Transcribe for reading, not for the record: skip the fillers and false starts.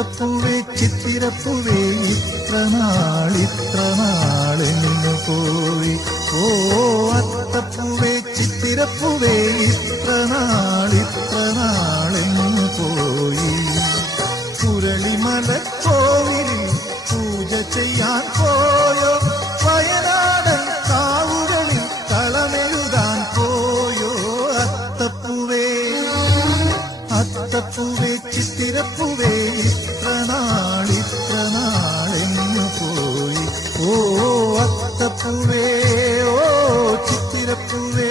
അത്തപ്പൂവേ ചിത്തിരപ്പൂവേ ഇത്ര നാളെന്നു പോയി. ഓ അത്തപ്പൂവേ ചിത്തിരപ്പൂവേ ഇത്ര നാളെന്നു പോയി. കുരളിമല കോവിലിൽ പൂജ ചെയ്യാൻ പോയോ, വയനാടൻ കാവുകളിൽ കളമെഴുതാൻ പോയോ. അത്തപ്പൂവേ അത്തപ്പൂവേ ചിത്തിരപ്പൂവേ ഇത്ര നാളെന്നു പോയി. ഓ അത്തപ്പൂവേ ഓ ചിത്തിരപ്പൂവേ.